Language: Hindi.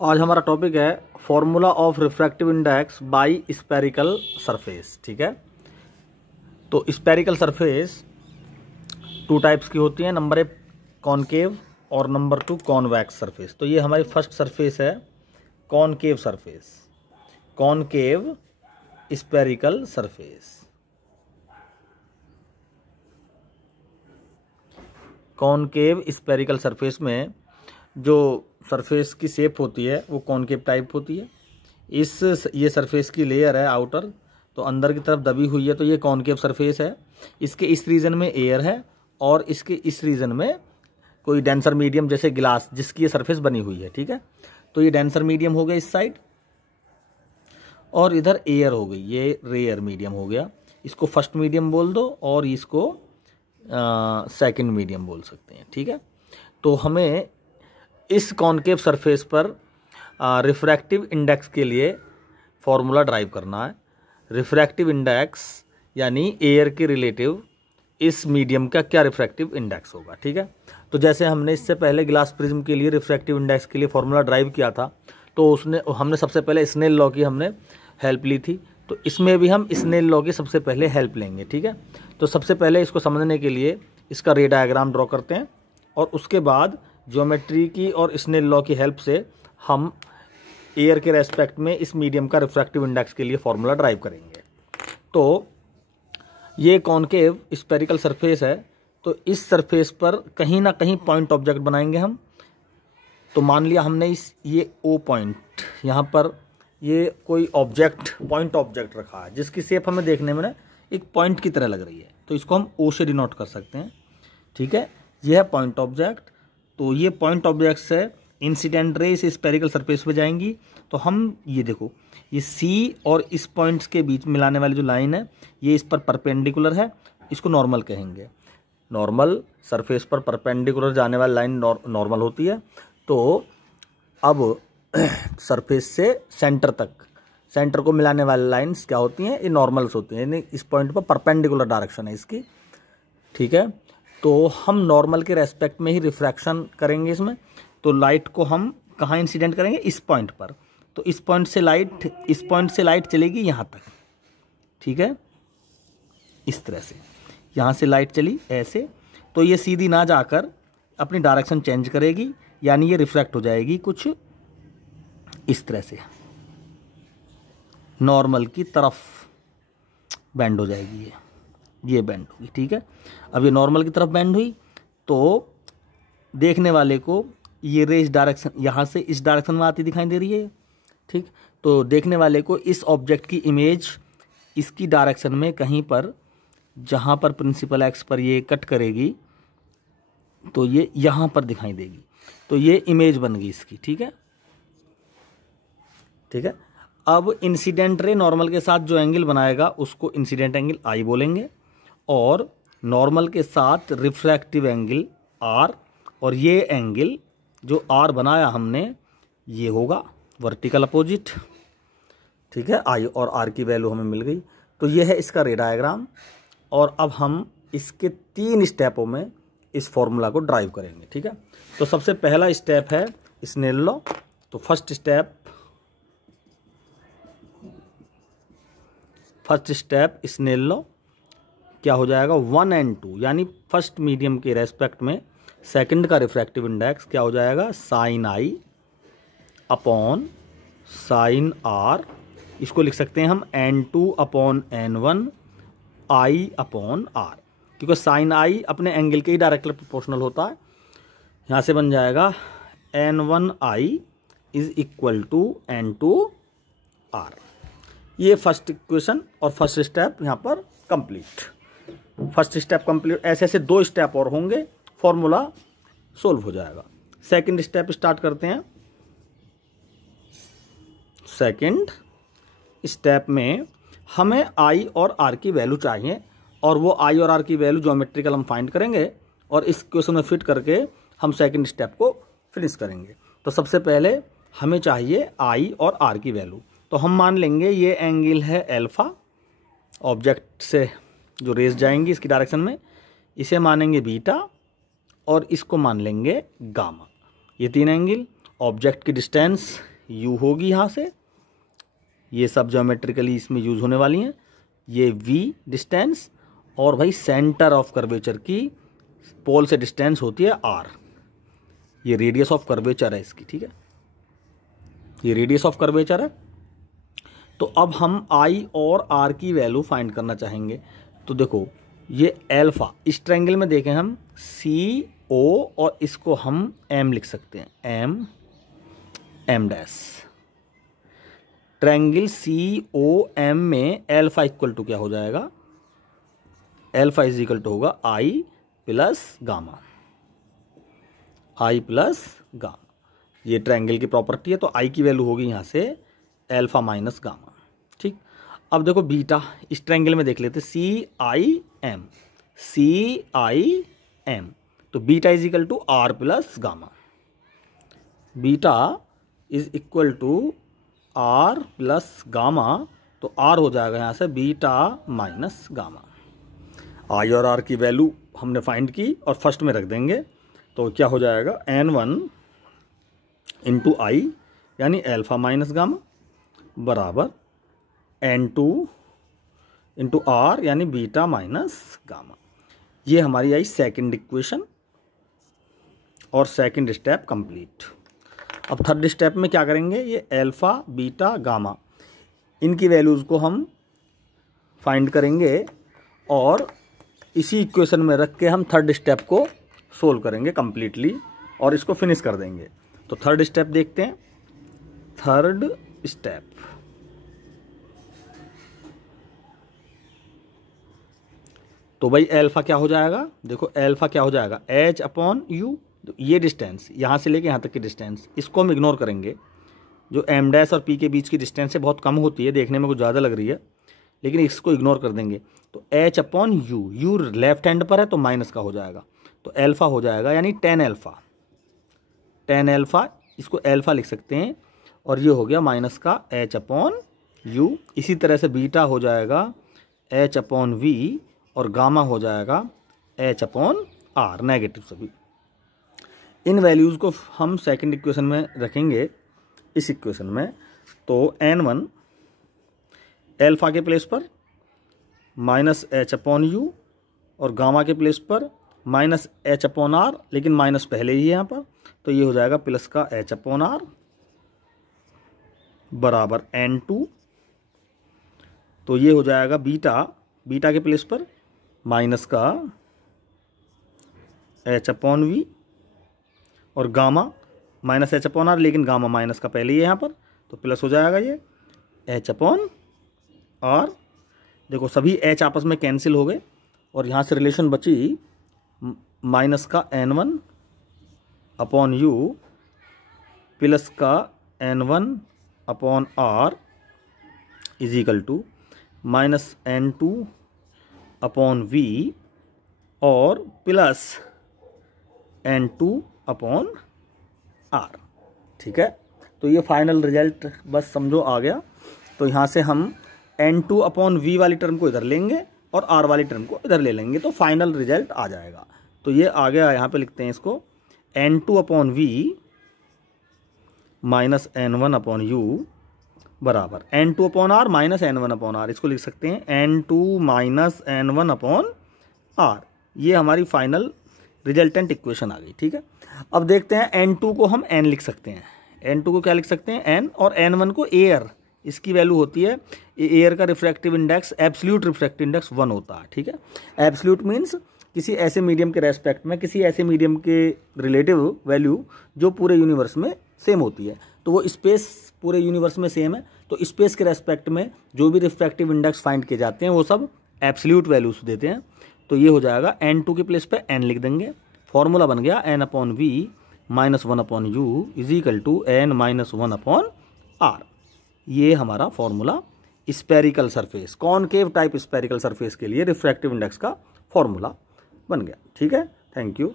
आज हमारा टॉपिक है formula of refractive index bye spherical surface. ठीक है, तो स्फेरिकल सरफेस टू टाइप्स की होती है। नंबर 1 कॉनकेव और नंबर 2 कॉन्वेक्स सरफेस। तो ये हमारी फर्स्ट सरफेस है concave surface, concave spherical surface. Concave spherical surface में जो सरफेस की शेप होती है वो कॉनकेव टाइप होती है। ये सरफेस की लेयर है आउटर, तो अंदर की तरफ दबी हुई है, तो ये कॉनकेव सरफेस है। इसके इस रीजन में एयर है और इसके इस रीजन में कोई डेंसर मीडियम जैसे गिलास जिसकी ये सरफेस बनी हुई है। ठीक है, तो ये डेंसर मीडियम हो गया इस साइड और इधर एयर हो गई, ये रेयर मीडियम हो गया। इसको फर्स्ट मीडियम बोल दो और इसको सेकंड मीडियम बोल सकते हैं। ठीक है, तो हमें इस कॉनकेव सरफेस पर रिफ्रैक्टिव इंडेक्स के लिए फॉर्मूला ड्राइव करना है। रिफ्रैक्टिव इंडेक्स यानी एयर के रिलेटिव इस मीडियम का क्या रिफ्रैक्टिव इंडेक्स होगा। ठीक है, तो जैसे हमने इससे पहले ग्लास प्रिज्म के लिए रिफ्रैक्टिव इंडेक्स के लिए फॉर्मूला ड्राइव किया था, तो हमने सबसे पहले स्नेल लॉ की हमने हेल्प ली थी। तो इसमें भी हम स्नेल लॉ की सबसे पहले हेल्प लेंगे। ठीक है, तो सबसे पहले इसको समझने के लिए इसका रे डायग्राम ड्रॉ करते हैं और उसके बाद ज्योमेट्री की और स्नेल लॉ की हेल्प से हम एयर के रेस्पेक्ट में इस मीडियम का रिफ्रैक्टिव इंडेक्स के लिए फॉर्मूला ड्राइव करेंगे। तो ये कॉनकेव स्फेरिकल सरफेस है, तो इस सरफेस पर कहीं ना कहीं पॉइंट ऑब्जेक्ट बनाएंगे हम। तो मान लिया हमने ये ओ पॉइंट यहाँ पर ये कोई ऑब्जेक्ट पॉइंट ऑब्जेक्ट रखा है जिसकी शेप हमें देखने में ना एक पॉइंट की तरह लग रही है, तो इसको हम ओ से डिनोट कर सकते हैं। ठीक है, यह है पॉइंट ऑब्जेक्ट। तो ये पॉइंट ऑब्जेक्ट से इंसिडेंट रे इस स्फेरिकल सरफेस पे जाएंगी। तो हम ये देखो, ये सी और इस पॉइंट्स के बीच मिलाने वाली जो लाइन है ये इस पर परपेंडिकुलर है, इसको नॉर्मल कहेंगे। नॉर्मल सरफेस पर परपेंडिकुलर जाने वाली लाइन नॉर्मल होती है। तो अब सरफेस से सेंटर तक, सेंटर को मिलाने वाली लाइन्स क्या होती हैं, ये नॉर्मल्स होती हैं, यानी इस पॉइंट पर परपेंडिकुलर डायरेक्शन है इसकी। ठीक है, तो हम नॉर्मल के रेस्पेक्ट में ही रिफ्रैक्शन करेंगे इसमें। तो लाइट को हम कहाँ इंसिडेंट करेंगे, इस पॉइंट पर। तो इस पॉइंट से लाइट चलेगी यहाँ तक। ठीक है, इस तरह से यहाँ से लाइट चली ऐसे, तो ये सीधी ना जाकर अपनी डायरेक्शन चेंज करेगी, यानी ये रिफ्रैक्ट हो जाएगी कुछ इस तरह से, नॉर्मल की तरफ बेंड हो जाएगी, ये बेंड होगी। ठीक है, अब ये नॉर्मल की तरफ बेंड हुई तो देखने वाले को ये रे इस डायरेक्शन यहाँ से इस डायरेक्शन में आती दिखाई दे रही है। ठीक, तो देखने वाले को इस ऑब्जेक्ट की इमेज इसकी डायरेक्शन में कहीं पर जहाँ पर प्रिंसिपल एक्स पर ये कट करेगी तो ये यहाँ पर दिखाई देगी, तो ये इमेज बन गई इसकी। ठीक है, ठीक है। अब इंसिडेंट रे नॉर्मल के साथ जो एंगल बनाएगा उसको इंसिडेंट एंगल आई बोलेंगे और नॉर्मल के साथ रिफ्रैक्टिव एंगल आर, और ये एंगल जो आर बनाया हमने ये होगा वर्टिकल अपोजिट। ठीक है, आई और आर की वैल्यू हमें मिल गई। तो ये है इसका रे डायग्राम और अब हम इसके 3 स्टेपों में इस फॉर्मूला को ड्राइव करेंगे। ठीक है, तो सबसे पहला स्टेप है स्नेल लॉ। तो फर्स्ट स्टेप स्नेल लॉ क्या हो जाएगा, 1 और 2, यानी फर्स्ट मीडियम के रेस्पेक्ट में सेकंड का रिफ्रैक्टिव इंडेक्स क्या हो जाएगा, sine i upon sine r. इसको लिख सकते हैं हम N2 upon N1 i upon r, क्योंकि साइन आई अपने एंगल के ही डायरेक्टली प्रोपोर्शनल होता है। यहाँ से बन जाएगा N1 i is equal to N2 r. ये फर्स्ट इक्वेशन और फर्स्ट स्टेप यहाँ पर कंप्लीट। फर्स्ट स्टेप कंप्लीट, ऐसे ऐसे 2 स्टेप और होंगे, फॉर्मूला सोल्व हो जाएगा। सेकंड स्टेप स्टार्ट करते हैं। सेकंड स्टेप में हमें आई और आर की वैल्यू चाहिए और वो आई और आर की वैल्यू ज्योमेट्रिकल हम फाइंड करेंगे और इस क्वेश्चन में फिट करके हम सेकंड स्टेप को फिनिश करेंगे। तो सबसे पहले हमें चाहिए आई और आर की वैल्यू। तो हम मान लेंगे ये एंगल है अल्फा, ऑब्जेक्ट से जो रेज जाएंगी इसकी डायरेक्शन में, इसे मानेंगे बीटा और इसको मान लेंगे गामा। ये 3 एंगल, ऑब्जेक्ट की डिस्टेंस u होगी यहाँ से, ये सब ज्योमेट्रिकली इसमें यूज होने वाली हैं, ये v डिस्टेंस, और भाई सेंटर ऑफ कर्वेचर की पोल से डिस्टेंस होती है r, ये रेडियस ऑफ कर्वेचर है इसकी, ठीक है, ये रेडियस ऑफ कर्वेचर है। तो अब हम i और r की वैल्यू फाइंड करना चाहेंगे। तो देखो ये एल्फा, इस ट्रायंगल में देखें हम CO और इसको हम m लिख सकते हैं, m डैश। ट्रायंगल COM में एल्फा इक्वल टू क्या हो जाएगा, एल्फा इज इक्वल टू होगा I plus gamma, I plus gamma, ये ट्रायंगल की प्रॉपर्टी है। तो I की वैल्यू होगी यहाँ से एल्फा माइनस गामा, ठीक। अब देखो बीटा, इस ट्रायंगल में देख लेते CIM, तो beta is equal to R plus gamma, beta is equal to R plus gamma, तो R हो जाएगा यहाँ से बीटा माइनस गामा। I और R की वैल्यू हमने फाइंड की और फर्स्ट में रख देंगे, तो क्या हो जाएगा N1 इंटू I यानी एल्फा माइनस गामा बराबर N2 इंटू R यानी बीटा माइनस गामा। ये हमारी आई सेकंड इक्वेशन और सेकंड स्टेप कंप्लीट। अब थर्ड स्टेप में क्या करेंगे, ये एल्फा बीटा गामा इनकी वैल्यूज़ को हम फाइंड करेंगे और इसी इक्वेशन में रख के हम थर्ड स्टेप को सोल्व करेंगे कंप्लीटली और इसको फिनिश कर देंगे। तो थर्ड स्टेप देखते हैं। थर्ड स्टेप, तो भाई एल्फा क्या हो जाएगा, देखो एल्फा क्या हो जाएगा H अपॉन U, ये डिस्टेंस यहाँ से लेके यहाँ तक की डिस्टेंस, इसको हम इग्नोर करेंगे। जो M डैश और P के बीच की डिस्टेंस है बहुत कम होती है, देखने में कुछ ज़्यादा लग रही है, लेकिन इसको इग्नोर कर देंगे। तो H upon U left hand पर है तो माइनस का हो जाएगा, तो एल्फा हो जाएगा यानी टेन एल्फा, इसको एल्फा लिख सकते हैं, और ये हो गया माइनस का H अपॉन U। इसी तरह से बीटा हो जाएगा H अपॉन V और गामा हो जाएगा H अपॉन R, नेगेटिव सभी। इन वैल्यूज़ को हम सेकंड इक्वेशन में रखेंगे, इस इक्वेशन में। तो N1 एल्फा के प्लेस पर माइनस H अपॉन U और गामा के प्लेस पर माइनस H अपॉन R, लेकिन माइनस पहले ही है यहाँ पर, तो ये हो जाएगा प्लस का H अपॉन R बराबर N2। तो ये हो जाएगा बीटा के प्लेस पर माइनस का H अपॉन V और gamma minus H upon R, लेकिन गामा माइनस का पहले ही है यहाँ पर, तो प्लस हो जाएगा ये H अपॉन R। देखो सभी H आपस में कैंसिल हो गए और यहाँ से रिलेशन बची माइनस का N1 अपॉन U प्लस का N1 upon R is equal to minus N2 upon V और प्लस N2 अपॉन R, ठीक है। तो ये फाइनल रिजल्ट बस समझो आ गया। तो यहाँ से हम N2 अपॉन V वाली टर्म को इधर लेंगे और R वाली टर्म को इधर ले लेंगे, तो फाइनल रिजल्ट आ जाएगा। तो ये आ गया, यहाँ पे लिखते हैं इसको N2 upon V minus N1 upon U बराबर N2 upon R minus N1 upon R, इसको लिख सकते हैं N2 minus N1 upon R। ये हमारी फाइनल रिजल्टेंट इक्वेशन आ गई, ठीक है। अब देखते हैं N2 को हम N लिख सकते हैं, N2 को क्या लिख सकते हैं N, और N1 को एयर, इसकी वैल्यू होती है, एयर का refractive index absolute refractive index 1 होता है, ठीक है। एब्सोल्यूट मीन्स किसी ऐसे मीडियम के रेस्पेक्ट में, किसी ऐसे मीडियम के रिलेटिव वैल्यू जो पूरे यूनिवर्स में सेम होती है। तो वो स्पेस पूरे यूनिवर्स में सेम है, तो स्पेस के रेस्पेक्ट में जो भी रिफ्रैक्टिव इंडेक्स फाइंड किए जाते हैं वो सब एब्सोल्यूट वैल्यूज देते हैं। तो ये हो जाएगा N2 के प्लेस पे N लिख देंगे, फॉर्मूला बन गया N upon V minus 1 upon U is equal to N minus 1 upon R। ये हमारा formula spherical surface, concave type spherical surface के लिए रिफ्रैक्टिव इंडेक्स का फॉर्मूला बन गया, ठीक है। Thank you.